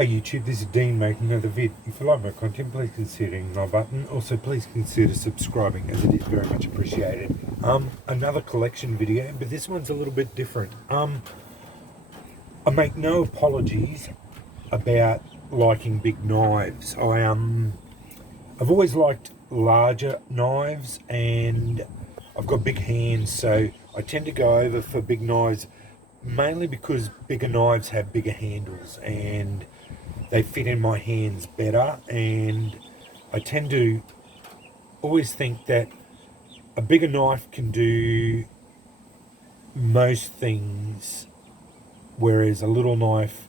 Hey YouTube, this is Dean making another vid. If you like my content, please consider hitting my button. Also, please consider subscribing, as it is very much appreciated. Another collection video, but this one's a little bit different. I make no apologies about liking big knives. I've always liked larger knives, and I've got big hands, so I tend to go over for big knives, mainly because bigger knives have bigger handles and they fit in my hands better. And I tend to always think that a bigger knife can do most things, whereas a little knife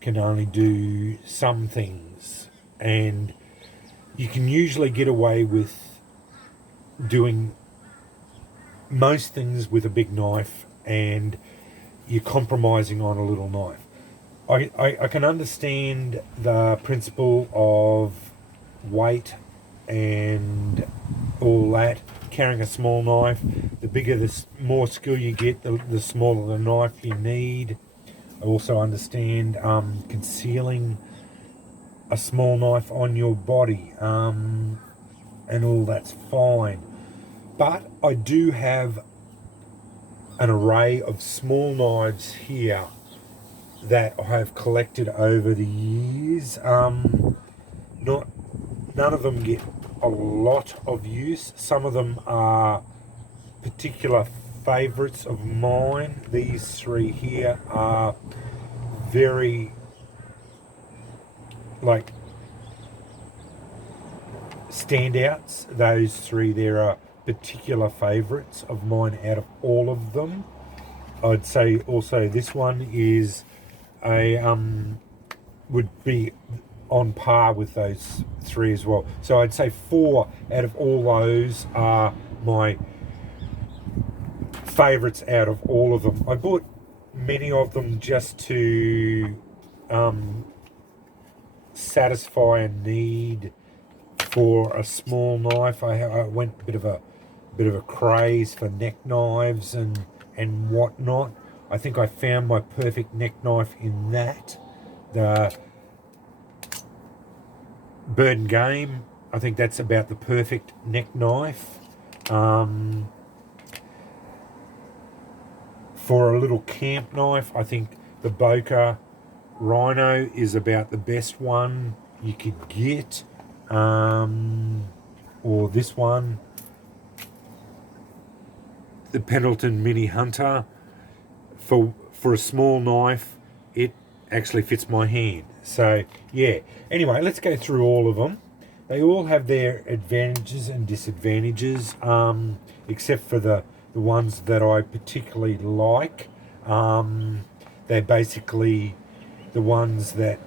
can only do some things. And you can usually get away with doing most things with a big knife, and you're compromising on a little knife. I can understand the principle of weight and all that, carrying a small knife. The bigger, the more skill you get, the smaller the knife you need. I also understand concealing a small knife on your body, and all that's fine. But I do have an array of small knives here that I have collected over the years. None of them get a lot of use. Some of them are particular favourites of mine. These three here are very standouts. Those three there are particular favourites of mine out of all of them. I'd say also this one is would be on par with those three as well. So I'd say 4 out of all those are my favourites out of all of them. I bought many of them just to satisfy a need for a small knife. I went a bit of a craze for neck knives and whatnot. I think I found my perfect neck knife in that. The Bird and Game, I think that's about the perfect neck knife. For a little camp knife, I think the Boca Rhino is about the best one you could get. Or this one, the Pendleton Mini Hunter. For a small knife, it actually fits my hand. So yeah, anyway, let's go through all of them. They all have their advantages and disadvantages, except for the ones that I particularly like. They're basically the ones that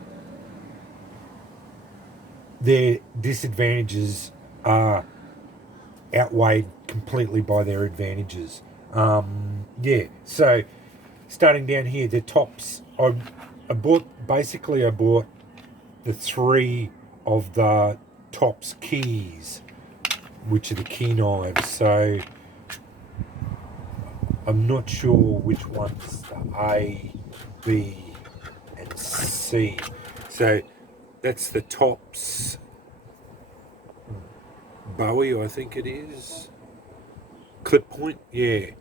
their disadvantages are outweighed completely by their advantages. Yeah, so starting down here, the tops, I bought the 3 of the tops keys, which are the key knives. So I'm not sure which one's the A, B, and C. So that's the tops Bowie, I think it is. Clip point, yeah.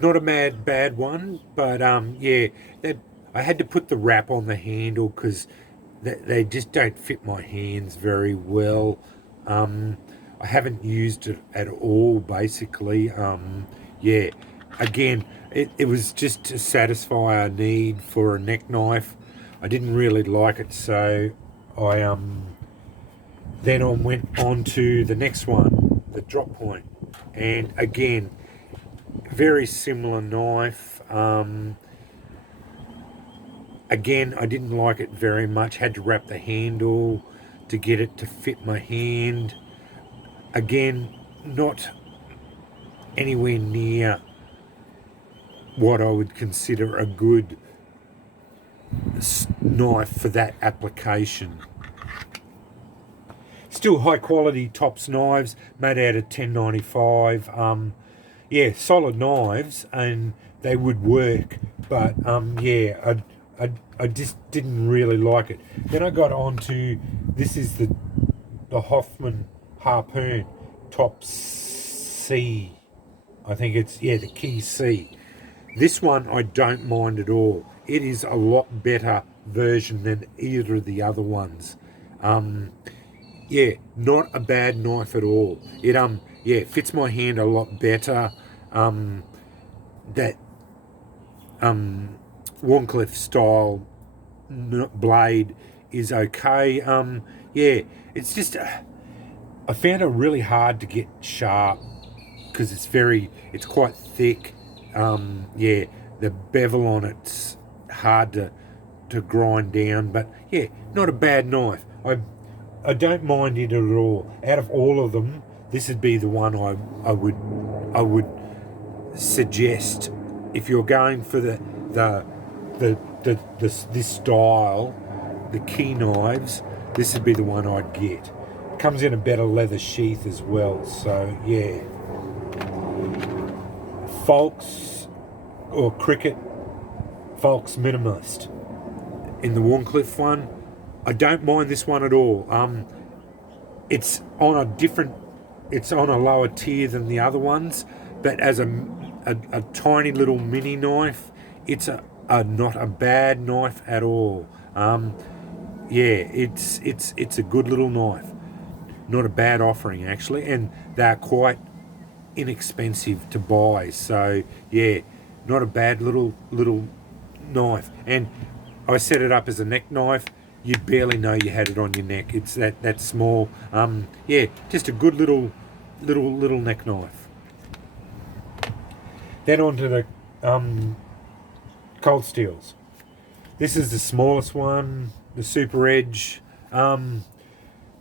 Not a bad one, but yeah, I had to put the wrap on the handle because they just don't fit my hands very well. I haven't used it at all, basically. Yeah, again, it was just to satisfy a need for a neck knife. I didn't really like it, so I then I went on to the next one, the Drop Point, and again, very similar knife. Again, I didn't like it very much. Had to wrap the handle to get it to fit my hand. Again, not anywhere near what I would consider a good knife for that application. Still high quality Tops knives made out of 1095. Yeah, solid knives, and they would work. But yeah, I just didn't really like it. Then I got on to, this is the Hoffman Harpoon Top C. I think it's, yeah, the Key C. This one I don't mind at all. It is a lot better version than either of the other ones. Yeah, not a bad knife at all. It yeah, fits my hand a lot better. That Wharncliffe style blade is okay. Yeah, it's just I found it really hard to get sharp because it's quite thick. Yeah, the bevel on it's hard to grind down, but yeah, not a bad knife. I don't mind it at all. Out of all of them, this would be the one I would suggest if you're going for this style, the key knives. This would be the one I'd get. Comes in a better leather sheath as well. So yeah, Falks or Cricket Falks Minimalist in the Wharncliffe one. I don't mind this one at all. It's on a lower tier than the other ones, but as a tiny little mini knife, it's not a bad knife at all. Yeah, it's a good little knife. Not a bad offering actually, and they're quite inexpensive to buy. So yeah, not a bad little knife. And I set it up as a neck knife. You'd barely know you had it on your neck. It's that small. Yeah, just a good little neck knife. Then on to the Cold Steels. This is the smallest one, the Super Edge.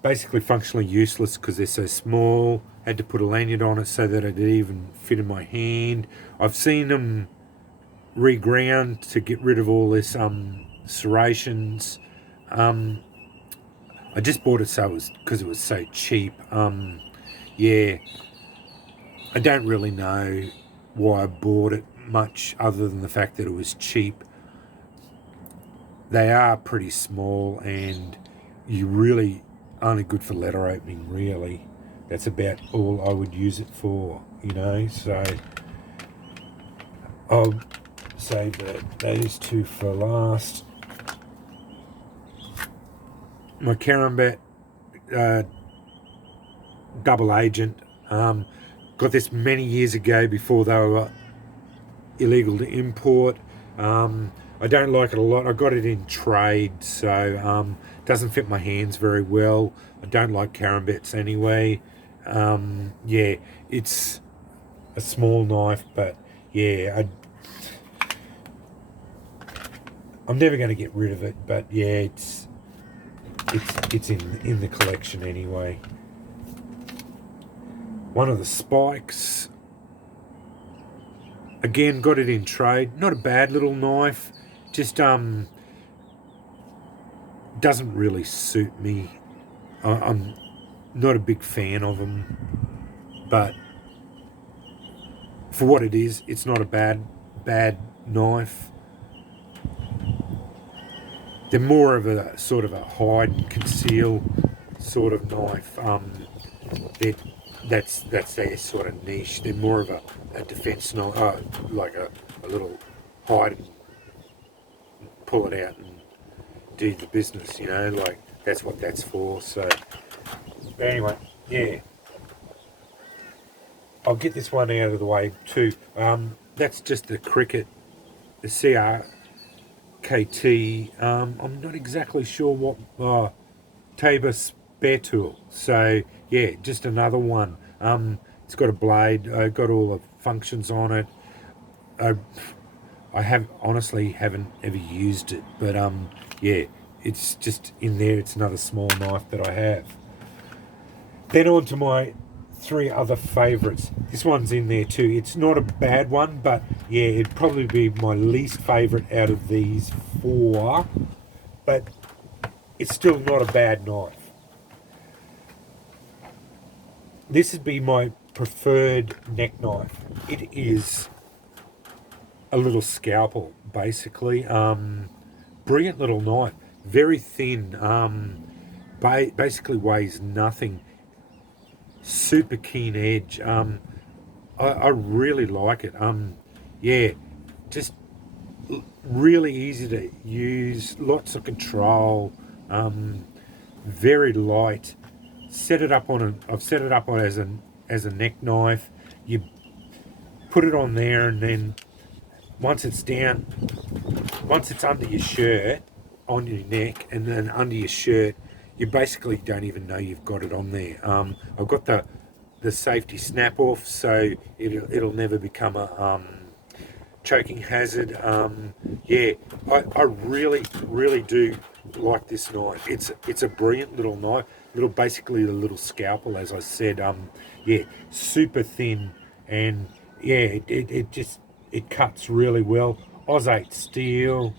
Basically functionally useless because they're so small. Had to put a lanyard on it so that it even fit in my hand. I've seen them reground to get rid of all this serrations. I just bought it because it was so cheap. Yeah, I don't really know why I bought it much other than the fact that it was cheap. They are pretty small and you really only good for letter opening really. That's about all I would use it for, so I'll save those two for last. My Karambit double agent, got this many years ago before they were illegal to import. I don't like it a lot. I got it in trade, so doesn't fit my hands very well. I don't like Karambits anyway. Yeah, it's a small knife, but yeah, I'm never going to get rid of it. But yeah, it's in the collection anyway. One of the Spikes, again, got it in trade. Not a bad little knife, just doesn't really suit me. I'm not a big fan of them, but for what it is, it's not a bad knife. They're more of a sort of a hide and conceal sort of knife. That's their sort of niche. They're more of a defense knife, like a little hide and pull it out and do the business, like that's what that's for. So but anyway, yeah, I'll get this one out of the way too. That's just the Cricket, the CRKT. I'm not exactly sure what Tabor spare tool. So yeah, just another one. It's got a blade. Got all the functions on it. I haven't ever used it, but yeah, it's just in there. It's another small knife that I have. Then on to my three other favourites. This one's in there too. It's not a bad one, but yeah, it'd probably be my least favourite out of these four, but it's still not a bad knife. This would be my preferred neck knife. It is a little scalpel, basically. brilliant little knife, very thin, basically weighs nothing, super keen edge. I really like it. Yeah, just really easy to use, lots of control, very light. I've set it up on as a neck knife. You put it on there, and then once it's under your shirt, on your neck, and then under your shirt, you basically don't even know you've got it on there. I've got the safety snap off, so it'll never become a choking hazard. Yeah, I really do like this knife. It's a brilliant little knife, basically a little scalpel, as I said. Yeah, super thin, and yeah, it cuts really well. Oz 8 steel.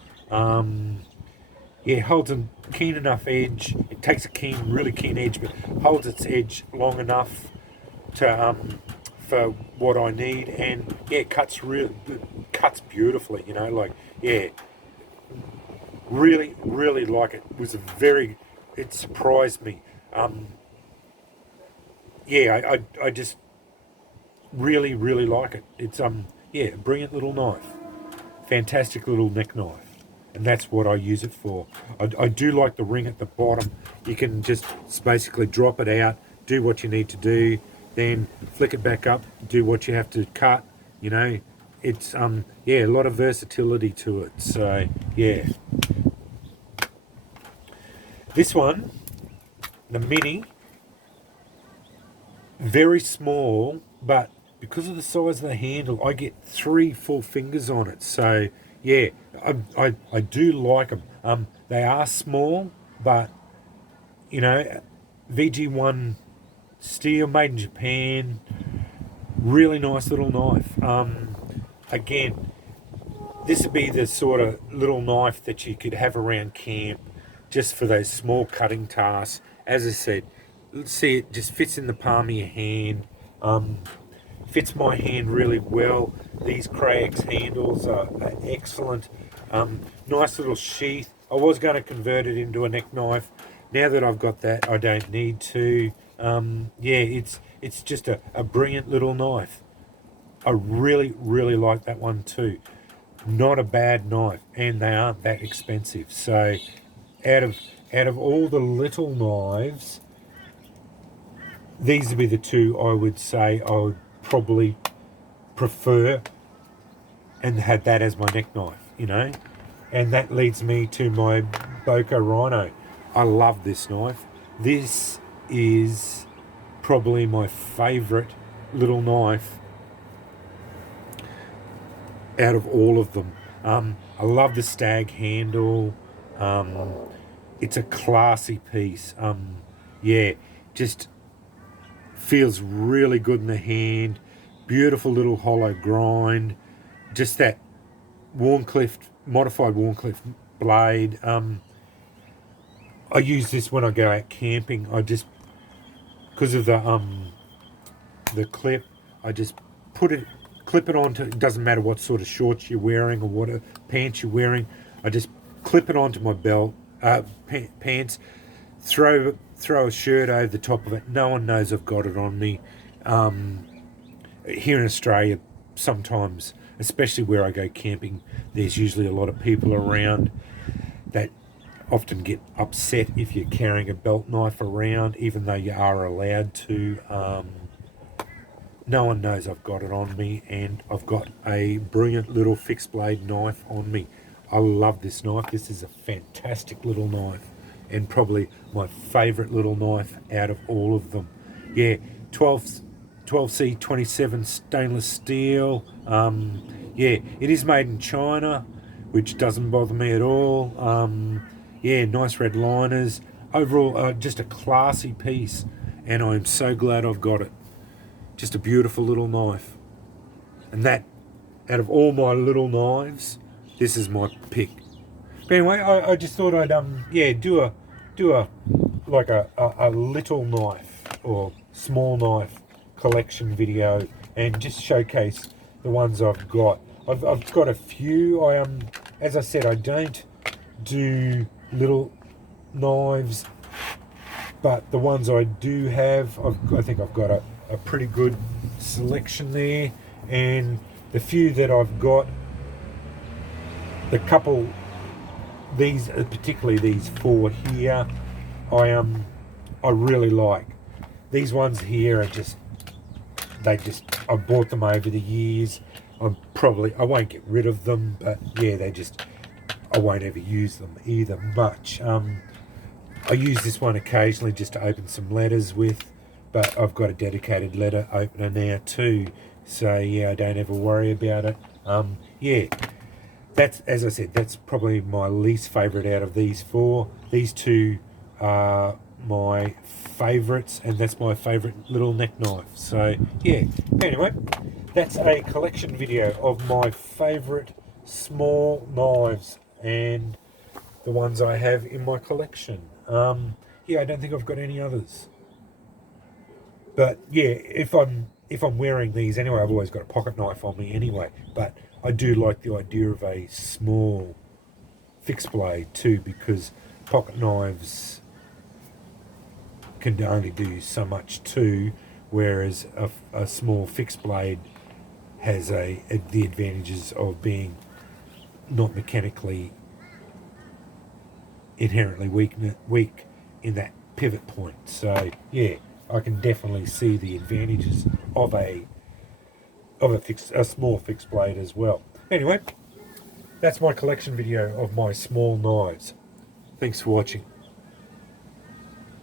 Yeah, holds a keen enough edge. It takes a really keen edge, but holds its edge long enough to for what I need, and yeah, it cuts beautifully. Like, yeah, really like it. It surprised me. Yeah, I just really like it. It's yeah, a brilliant little knife, fantastic little neck knife. And that's what I use it for. I do like the ring at the bottom. You can just basically drop it out, do what you need to do, then flick it back up, do what you have to cut. It's yeah, a lot of versatility to it. So yeah, this one, the Mini, very small, but because of the size of the handle, I get 3 full fingers on it. So yeah, I do like them. They are small, but VG1 steel, made in Japan, really nice little knife. Again, this would be the sort of little knife that you could have around camp, just for those small cutting tasks. As I said, let's see, it just fits in the palm of your hand. Fits my hand really well. These Crayox handles are excellent. Nice little sheath. I was going to convert it into a neck knife. Now that I've got that, I don't need to. Yeah, it's just a brilliant little knife. I really like that one too. Not a bad knife, and they aren't that expensive. So out of all the little knives, these would be the two I would say I would probably prefer and had that as my neck knife, and that leads me to my Boco Rhino. I love this knife. This is probably my favorite little knife out of all of them. I love the stag handle. It's a classy piece. Yeah, just feels really good in the hand. Beautiful little hollow grind. Just that modified Wharncliffe blade. I use this when I go out camping. Because of the clip, I just clip it onto. It doesn't matter what sort of shorts you're wearing or what pants you're wearing. I just clip it onto my belt, pants. Throw a shirt over the top of it. No one knows I've got it on me. Here in Australia, sometimes, especially where I go camping, there's usually a lot of people around that often get upset if you're carrying a belt knife around, even though you are allowed to. No one knows I've got it on me, and I've got a brilliant little fixed blade knife on me. I love this knife. This is a fantastic little knife, and probably my favourite little knife out of all of them. Yeah, 12C27 stainless steel. Yeah, it is made in China, which doesn't bother me at all. Yeah, nice red liners. Overall, just a classy piece, and I'm so glad I've got it. Just a beautiful little knife. And that, out of all my little knives, this is my pick. But anyway, I just thought I'd do a little knife or small knife collection video and just showcase the ones I've got. I've got a few. As I said, I don't do little knives, but the ones I do have, I think I've got a pretty good selection there, and the few that I've got, the couple, these, particularly these four here, I really like. These ones here are just, I bought them over the years. I won't get rid of them, but yeah, I won't ever use them either much. I use this one occasionally just to open some letters with, but I've got a dedicated letter opener now too, so yeah, I don't ever worry about it. Yeah, that's, as I said, that's probably my least favourite out of these four. These two are my favourites, and that's my favourite little neck knife. So yeah, anyway, that's a collection video of my favourite small knives and the ones I have in my collection. Yeah, I don't think I've got any others. But yeah, if I'm wearing these anyway, I've always got a pocket knife on me anyway. But I do like the idea of a small fixed blade too, because pocket knives can only do so much too, whereas a small fixed blade has the advantages of being not mechanically inherently weak in that pivot point. So yeah, I can definitely see the advantages of a small fixed blade as well. Anyway, that's my collection video of my small knives. Thanks for watching.